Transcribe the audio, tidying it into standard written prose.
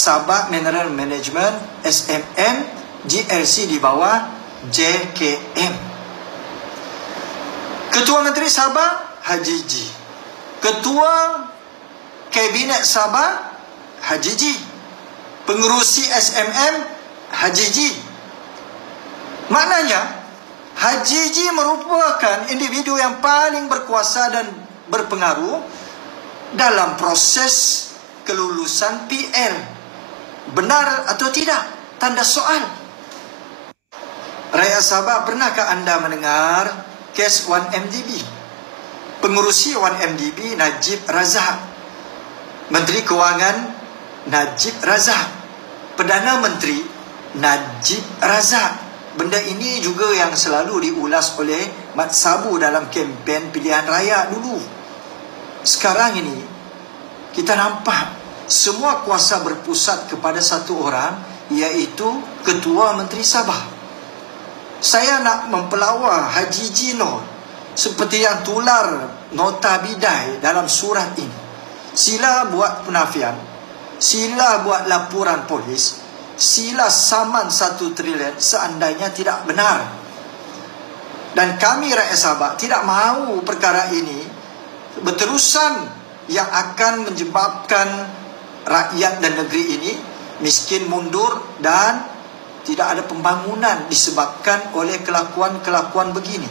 Sabah Mineral Management SMM GLC di bawah JKM. Ketua Menteri Sabah Haji G. Ketua Kabinet Sabah Haji G. Pengerusi SMM Haji G. Maknanya Haji G merupakan individu yang paling berkuasa dan berpengaruh dalam proses kelulusan PL. Benar atau tidak? Tanda soal. Rakyat Sabah, pernahkah anda mendengar kes 1MDB? Pengerusi 1MDB Najib Razak, Menteri Kewangan Najib Razak, Perdana Menteri Najib Razak. Benda ini juga yang selalu diulas oleh Mat Sabu dalam kempen pilihan raya dulu. Sekarang ini kita nampak semua kuasa berpusat kepada satu orang, iaitu Ketua Menteri Sabah. Saya nak mempelawar Haji Jino seperti yang tular nota bidai dalam surat ini. Sila buat penafian, sila buat laporan polis, sila saman 1 trilion seandainya tidak benar. Dan kami rakyat Sabah tidak mahu perkara ini berterusan yang akan menyebabkan rakyat dan negeri ini miskin, mundur dan tidak ada pembangunan disebabkan oleh kelakuan-kelakuan begini.